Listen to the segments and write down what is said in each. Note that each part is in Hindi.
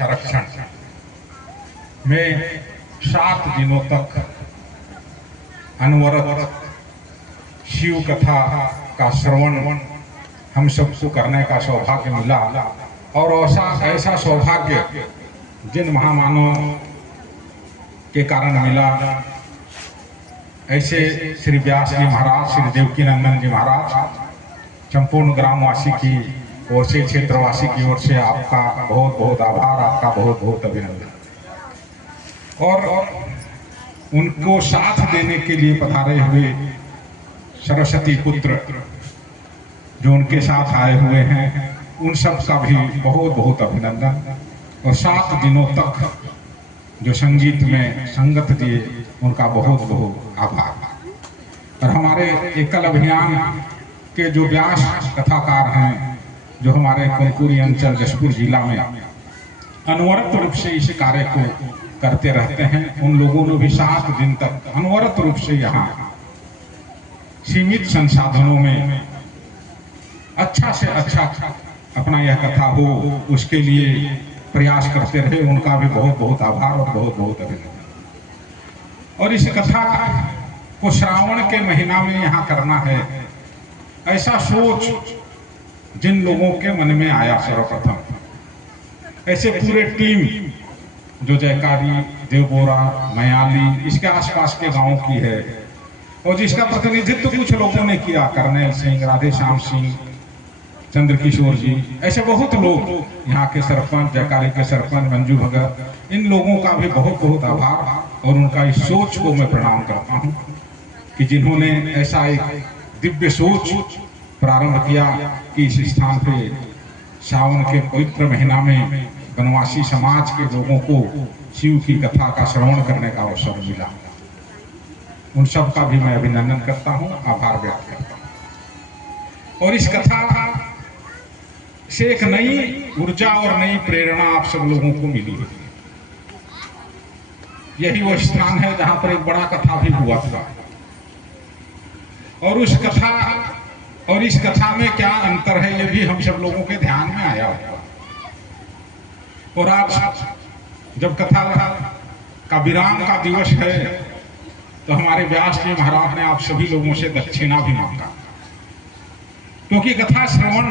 संरक्षण में 7 दिनों तक अनवरत शिव कथा का श्रवण हम सबको करने का सौभाग्य मिला। और ऐसा सौभाग्य जिन महामानवों के कारण मिला, ऐसे श्री व्यास जी महाराज, श्री देवकीनंदन जी महाराज, संपूर्ण ग्रामवासी की ओर से, क्षेत्रवासी की ओर से आपका बहुत बहुत आभार, आपका बहुत बहुत अभिनंदन। और उनको साथ देने के लिए पधारे हुए सरस्वती पुत्र जो उनके साथ आए हुए हैं, उन सब का भी बहुत बहुत अभिनंदन। और 7 दिनों तक जो संगीत में संगत दिए, उनका बहुत बहुत आभार। और हमारे एकल अभियान के जो व्यास कथाकार हैं, जो हमारे कुनकुरी अंचल जशपुर जिला में अनवरत रूप से इस कार्य को करते रहते हैं, उन लोगों ने भी 7 दिन तक अनवरत रूप से यहाँ सीमित संसाधनों में अच्छा से अच्छा अपना यह कथा हो, उसके लिए प्रयास करते रहे। उनका भी बहुत बहुत आभार और बहुत बहुत अभिनंदन। और इस कथा को श्रावण के महीना में यहाँ करना है, ऐसा सोच जिन लोगों के मन में आया सर्वप्रथम, ऐसे पूरे टीम जो जयकारी, देवबोरा, मयाली, इसके आसपास के गांवों की है, और जिसका प्रतिनिधित्व कुछ लोगों ने किया, करनेल सिंह, राधे श्याम सिंह, चंद्रकिशोर जी, ऐसे बहुत लोग, यहाँ के सरपंच, जयकारी के सरपंच मंजू भगत, इन लोगों का भी बहुत बहुत आभार। और उनका इस सोच को मैं प्रणाम करता हूँ कि जिन्होंने ऐसा एक दिव्य सोच प्रारंभ किया कि इस स्थान पे सावन के पवित्र महीना में वनवासी समाज के लोगों को शिव की कथा का श्रवण करने का अवसर मिला। उन सब का भी मैं अभिनंदन करता हूँ, आभार व्यक्त करता हूँ। और इस कथा से एक नई ऊर्जा और नई प्रेरणा आप सब लोगों को मिली है। यही वो स्थान है जहां पर एक बड़ा कथा भी हुआ था, और उस कथा और इस कथा में क्या अंतर है, ये भी हम सब लोगों के ध्यान में आया होगा। और आज जब कथा का विराम का दिवस है, तो हमारे व्यास जी महाराज ने आप सभी लोगों से दक्षिणा भी मांगा, क्योंकि कथा श्रवण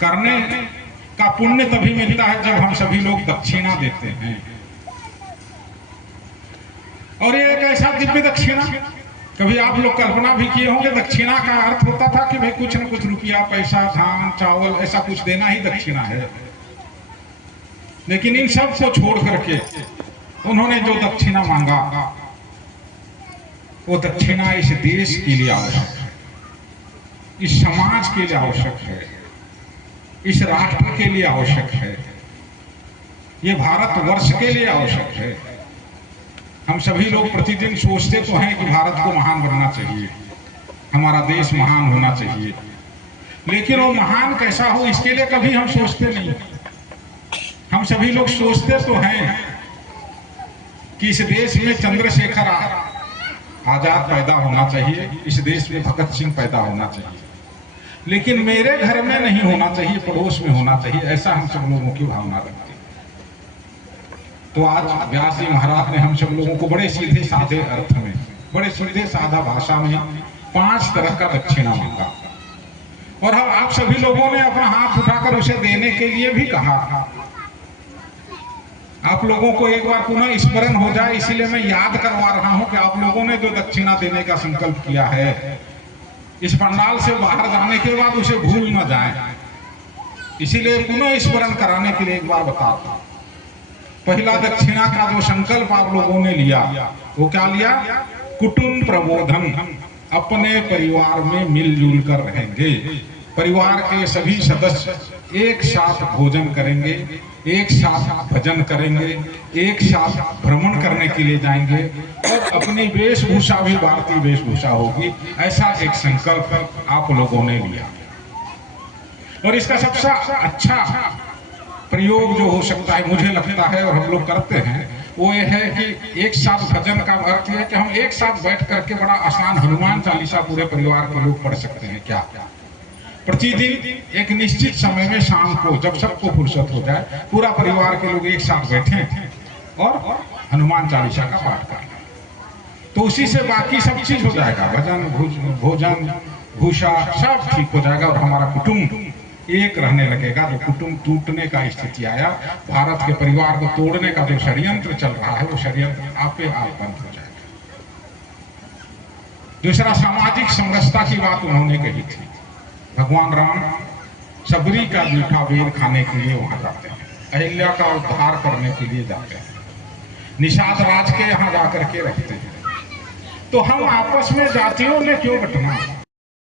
करने का पुण्य तभी मिलता है जब हम सभी लोग दक्षिणा देते हैं। और ये एक ऐसा दिव्य दक्षिणा, कभी आप लोग कल्पना भी किए होंगे, दक्षिणा का अर्थ होता था कि भाई कुछ न कुछ रुपया, पैसा, धान, चावल, ऐसा कुछ देना ही दक्षिणा है। लेकिन इन सब को छोड़ करके उन्होंने जो दक्षिणा मांगा, वो दक्षिणा इस देश के लिए आवश्यक है, इस समाज के लिए आवश्यक है, इस राष्ट्र के लिए आवश्यक है, ये भारतवर्ष के लिए आवश्यक है। हम सभी लोग प्रतिदिन सोचते तो हैं कि भारत को महान बनना चाहिए, हमारा देश महान होना चाहिए, लेकिन वो महान कैसा हो, इसके लिए कभी हम सोचते नहीं। हम सभी लोग सोचते तो हैं कि इस देश में चंद्रशेखर आजाद पैदा होना चाहिए, इस देश में भगत सिंह पैदा होना चाहिए, लेकिन मेरे घर में नहीं होना चाहिए, पड़ोस में होना चाहिए, ऐसा हम सब लोगों की भावना रखते हैं। तो आज व्यास जी महाराज ने हम सब लोगों को बड़े सीधे साधे अर्थ में, बड़े सीधे साधा भाषा में 5 तरह का दक्षिणा मांगा, और हम आप सभी लोगों ने अपना हाथ उठाकर उसे देने के लिए भी कहा। आप लोगों को एक बार पुनः स्मरण हो जाए, इसीलिए मैं याद करवा रहा हूं कि आप लोगों ने जो दक्षिणा देने का संकल्प किया है, इस पंडाल से बाहर जाने के बाद उसे भूल न जाए, इसीलिए पुनः स्मरण कराने के लिए एक बार बताता हूं। पहला दक्षिणा का जो संकल्प आप लोगों ने लिया, वो क्या लिया? कुटुंब प्रबोधन, अपने परिवार में मिलजुल कर रहेंगे, परिवार के सभी सदस्य एक साथ भोजन करेंगे, एक साथ भजन करेंगे, एक साथ भ्रमण करने के लिए जाएंगे, और अपनी वेशभूषा भी भारतीय वेशभूषा होगी, ऐसा एक संकल्प आप लोगों ने लिया। और इसका सबसे अच्छा प्रयोग जो हो सकता है, मुझे लगता है, और हम लोग करते हैं, वो ये है कि एक साथ भजन का अर्थ है कि हम एक साथ बैठ करके बड़ा आसान हनुमान चालीसा पूरे परिवार के लोग पढ़ सकते हैं क्या? प्रतिदिन एक निश्चित समय में शाम को जब सबको फुर्सत हो जाए पूरा परिवार के लोग एक साथ बैठे और हनुमान चालीसा का पाठ करना, तो उसी से बाकी सब चीज हो जाएगा, भजन भोजन भूषा सब ठीक हो जाएगा और हमारा कुटुंब एक रहने लगेगा। जो कुटुंब टूटने का स्थिति आया, भारत के परिवार को तोड़ने का जो षड्यंत्र चल रहा है, वो षड्यंत्र आपे आप बंद हो जाएगा। दूसरा, सामाजिक समरसता की बात उन्होंने कही थी। भगवान राम सबरी का मीठा बेर खाने के लिए वहां जाते हैं, अहिल्या का उद्धार करने के लिए जाते हैं, निषाद राज के यहाँ जाकर के रहते हैं। तो हम आपस में जातियों ने क्यों बंटना?